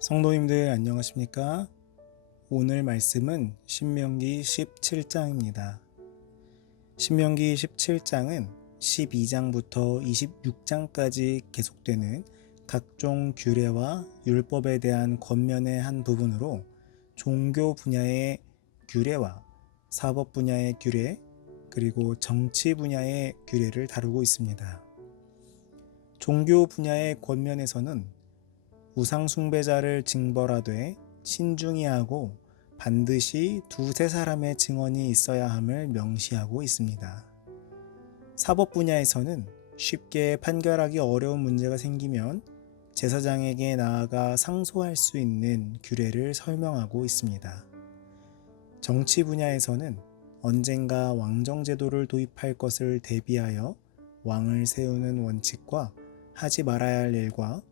성도님들 안녕하십니까? 오늘 말씀은 신명기 17장입니다. 신명기 17장은 12장부터 26장까지 계속되는 각종 규례와 율법에 대한 권면의 한 부분으로 종교 분야의 규례와 사법 분야의 규례, 그리고 정치 분야의 규례를 다루고 있습니다. 종교 분야의 권면에서는 우상 숭배자를 징벌하되 신중히 하고 반드시 두세 사람의 증언이 있어야 함을 명시하고 있습니다. 사법 분야에서는 쉽게 판결하기 어려운 문제가 생기면 제사장에게 나아가 상소할 수 있는 규례를 설명하고 있습니다. 정치 분야에서는 언젠가 왕정제도를 도입할 것을 대비하여 왕을 세우는 원칙과 하지 말아야 할 일과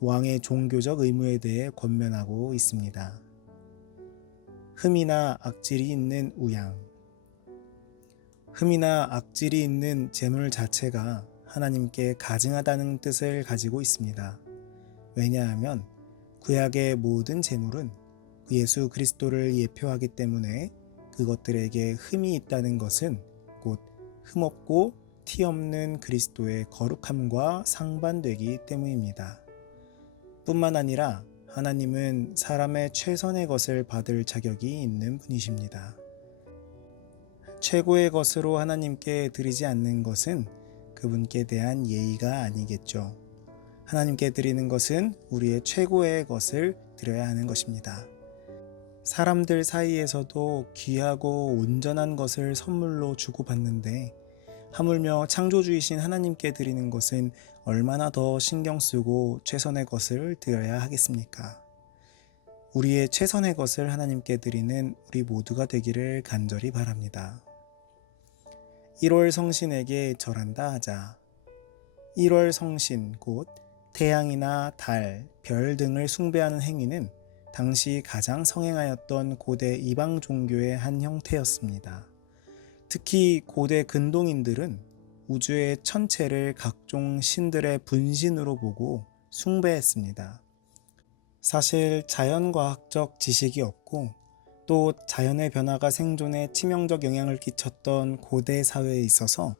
왕의 종교적 의무에 대해 권면하고 있습니다. 흠이나 악질이 있는 우양. 흠이나 악질이 있는 재물 자체가 하나님께 가증하다는 뜻을 가지고 있습니다. 왜냐하면 구약의 모든 재물은 예수 그리스도를 예표하기 때문에 그것들에게 흠이 있다는 것은 곧 흠없고 티 없는 그리스도의 거룩함과 상반되기 때문입니다. 뿐만 아니라 하나님은 사람의 최선의 것을 받을 자격이 있는 분이십니다. 최고의 것으로 하나님께 드리지 않는 것은 그분께 대한 예의가 아니겠죠. 하나님께 드리는 것은 우리의 최고의 것을 드려야 하는 것입니다. 사람들 사이에서도 귀하고 온전한 것을 선물로 주고받는데 하물며 창조주이신 하나님께 드리는 것은 얼마나 더 신경 쓰고 최선의 것을 드려야 하겠습니까? 우리의 최선의 것을 하나님께 드리는 우리 모두가 되기를 간절히 바랍니다. 1월 성신에게 절한다 하자. 1월 성신 곧 태양이나 달, 별 등을 숭배하는 행위는 당시 가장 성행하였던 고대 이방 종교의 한 형태였습니다. 특히 고대 근동인들은 우주의 천체를 각종 신들의 분신으로 보고 숭배했습니다. 사실 자연과학적 지식이 없고 또 자연의 변화가 생존에 치명적 영향을 끼쳤던 고대 사회에 있어서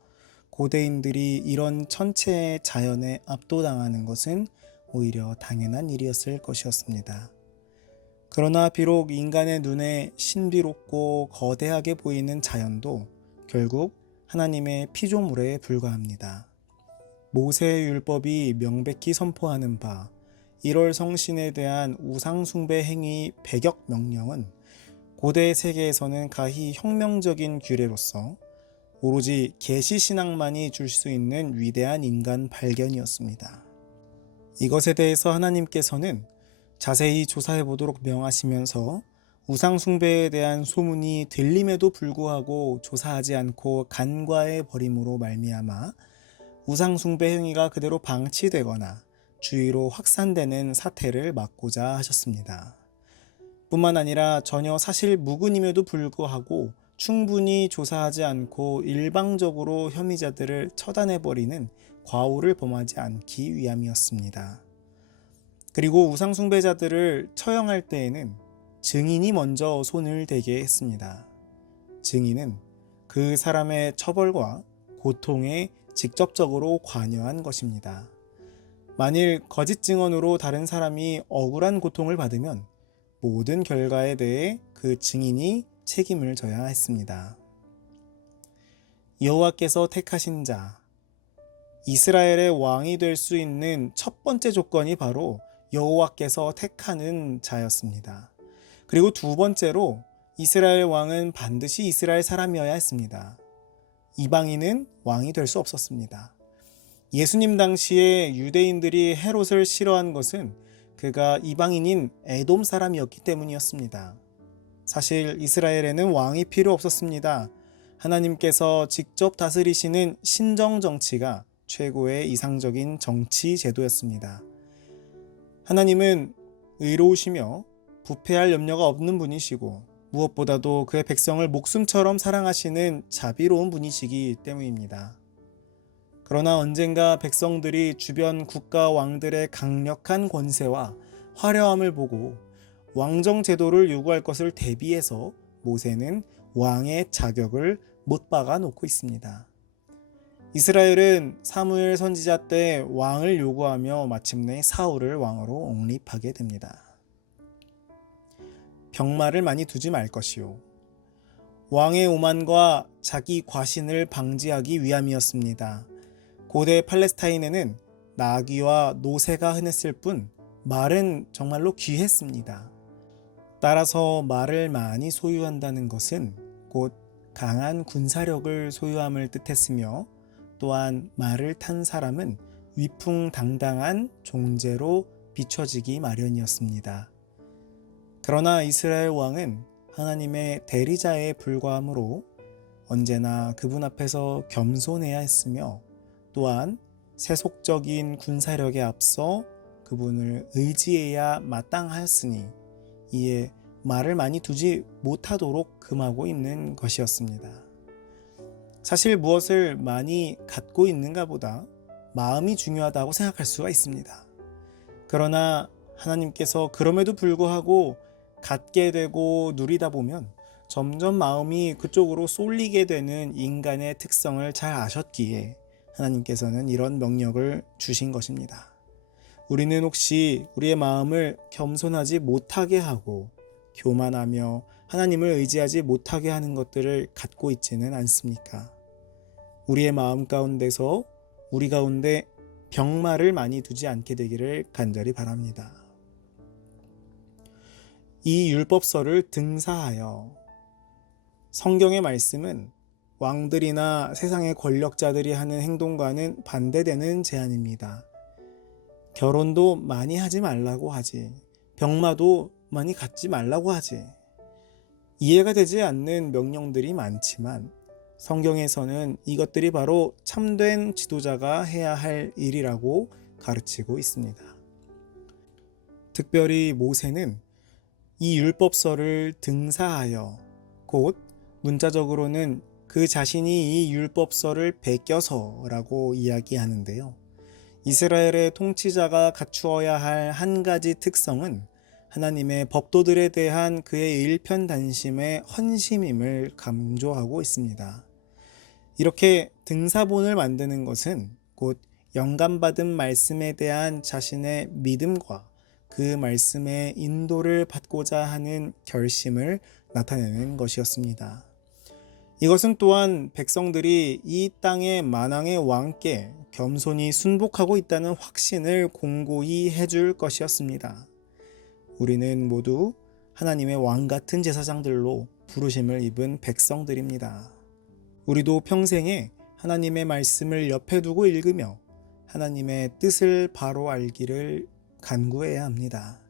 고대인들이 이런 천체의 자연에 압도당하는 것은 오히려 당연한 일이었을 것이었습니다. 그러나 비록 인간의 눈에 신비롭고 거대하게 보이는 자연도 결국 하나님의 피조물에 불과합니다. 모세의 율법이 명백히 선포하는 바 1월 성신에 대한 우상 숭배 행위 배격 명령은 고대 세계에서는 가히 혁명적인 규례로서 오로지 계시 신앙만이 줄 수 있는 위대한 인간 발견이었습니다. 이것에 대해서 하나님께서는 자세히 조사해 보도록 명하시면서 우상 숭배에 대한 소문이 들림에도 불구하고 조사하지 않고 간과해 버림으로 말미암아 우상 숭배 행위가 그대로 방치되거나 주위로 확산되는 사태를 막고자 하셨습니다. 뿐만 아니라 전혀 사실 무근임에도 불구하고 충분히 조사하지 않고 일방적으로 혐의자들을 처단해버리는 과오를 범하지 않기 위함이었습니다. 그리고 우상 숭배자들을 처형할 때에는 증인이 먼저 손을 대게 했습니다. 증인은 그 사람의 처벌과 고통에 직접적으로 관여한 것입니다. 만일 거짓 증언으로 다른 사람이 억울한 고통을 받으면 모든 결과에 대해 그 증인이 책임을 져야 했습니다. 여호와께서 택하신 자, 이스라엘의 왕이 될 수 있는 첫 번째 조건이 바로 여호와께서 택하는 자였습니다. 그리고 두 번째로 이스라엘 왕은 반드시 이스라엘 사람이어야 했습니다. 이방인은 왕이 될 수 없었습니다. 예수님 당시에 유대인들이 헤롯을 싫어한 것은 그가 이방인인 에돔 사람이었기 때문이었습니다. 사실 이스라엘에는 왕이 필요 없었습니다. 하나님께서 직접 다스리시는 신정 정치가 최고의 이상적인 정치 제도였습니다. 하나님은 의로우시며 부패할 염려가 없는 분이시고 무엇보다도 그의 백성을 목숨처럼 사랑하시는 자비로운 분이시기 때문입니다. 그러나 언젠가 백성들이 주변 국가 왕들의 강력한 권세와 화려함을 보고 왕정 제도를 요구할 것을 대비해서 모세는 왕의 자격을 못 박아 놓고 있습니다. 이스라엘은 사무엘 선지자 때 왕을 요구하며 마침내 사울을 왕으로 옹립하게 됩니다. 병마를 많이 두지 말 것이요. 왕의 오만과 자기 과신을 방지하기 위함이었습니다. 고대 팔레스타인에는 나귀와 노새가 흔했을 뿐 말은 정말로 귀했습니다. 따라서 말을 많이 소유한다는 것은 곧 강한 군사력을 소유함을 뜻했으며 또한 말을 탄 사람은 위풍당당한 존재로 비춰지기 마련이었습니다. 그러나 이스라엘 왕은 하나님의 대리자에 불과하므로 언제나 그분 앞에서 겸손해야 했으며 또한 세속적인 군사력에 앞서 그분을 의지해야 마땅하였으니 이에 말을 많이 두지 못하도록 금하고 있는 것이었습니다. 사실 무엇을 많이 갖고 있는가 보다 마음이 중요하다고 생각할 수가 있습니다. 그러나 하나님께서 그럼에도 불구하고 갖게 되고 누리다 보면 점점 마음이 그쪽으로 쏠리게 되는 인간의 특성을 잘 아셨기에 하나님께서는 이런 명령을 주신 것입니다. 우리는 혹시 우리의 마음을 겸손하지 못하게 하고 교만하며 하나님을 의지하지 못하게 하는 것들을 갖고 있지는 않습니까? 우리의 마음 가운데서 우리 가운데 병마를 많이 두지 않게 되기를 간절히 바랍니다. 이 율법서를 등사하여. 성경의 말씀은 왕들이나 세상의 권력자들이 하는 행동과는 반대되는 제안입니다. 결혼도 많이 하지 말라고 하지, 병마도 많이 갖지 말라고 하지. 이해가 되지 않는 명령들이 많지만 성경에서는 이것들이 바로 참된 지도자가 해야 할 일이라고 가르치고 있습니다. 특별히 모세는 이 율법서를 등사하여, 곧 문자적으로는 그 자신이 이 율법서를 베껴서라고 이야기하는데요. 이스라엘의 통치자가 갖추어야 할 한 가지 특성은 하나님의 법도들에 대한 그의 일편단심의 헌심임을 강조하고 있습니다. 이렇게 등사본을 만드는 것은 곧 영감받은 말씀에 대한 자신의 믿음과 그 말씀의 인도를 받고자 하는 결심을 나타내는 것이었습니다. 이것은 또한 백성들이 이 땅의 만왕의 왕께 겸손히 순복하고 있다는 확신을 공고히 해줄 것이었습니다. 우리는 모두 하나님의 왕 같은 제사장들로 부르심을 입은 백성들입니다. 우리도 평생에 하나님의 말씀을 옆에 두고 읽으며 하나님의 뜻을 바로 알기를 간구해야 합니다.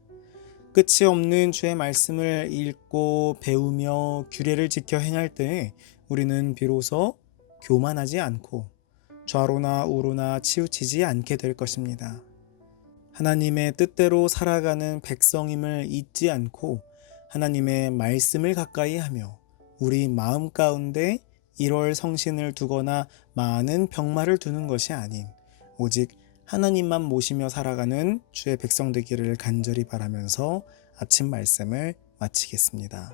끝이 없는 주의 말씀을 읽고 배우며 규례를 지켜 행할 때에 우리는 비로소 교만하지 않고 좌로나 우로나 치우치지 않게 될 것입니다. 하나님의 뜻대로 살아가는 백성임을 잊지 않고 하나님의 말씀을 가까이 하며 우리 마음 가운데 1월 성신을 두거나 많은 병마를 두는 것이 아닌 오직 하나님만 모시며 살아가는 주의 백성 되기를 간절히 바라면서 아침 말씀을 마치겠습니다.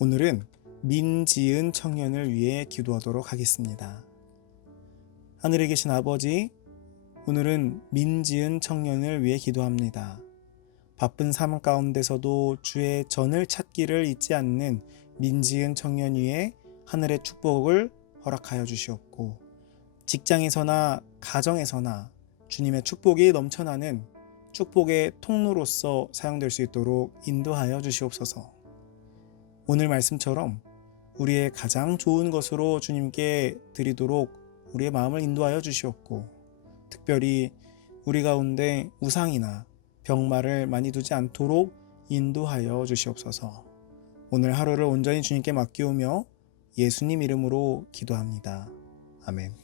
오늘은 민지은 청년을 위해 기도하도록 하겠습니다. 하늘에 계신 아버지, 오늘은 민지은 청년을 위해 기도합니다. 바쁜 삶 가운데서도 주의 전을 찾기를 잊지 않는 민지은 청년 위에 하늘의 축복을 허락하여 주시옵고 직장에서나 가정에서나 주님의 축복이 넘쳐나는 축복의 통로로서 사용될 수 있도록 인도하여 주시옵소서. 오늘 말씀처럼 우리의 가장 좋은 것으로 주님께 드리도록 우리의 마음을 인도하여 주시옵고 특별히 우리 가운데 우상이나 병마를 많이 두지 않도록 인도하여 주시옵소서. 오늘 하루를 온전히 주님께 맡기오며 예수님 이름으로 기도합니다. 아멘.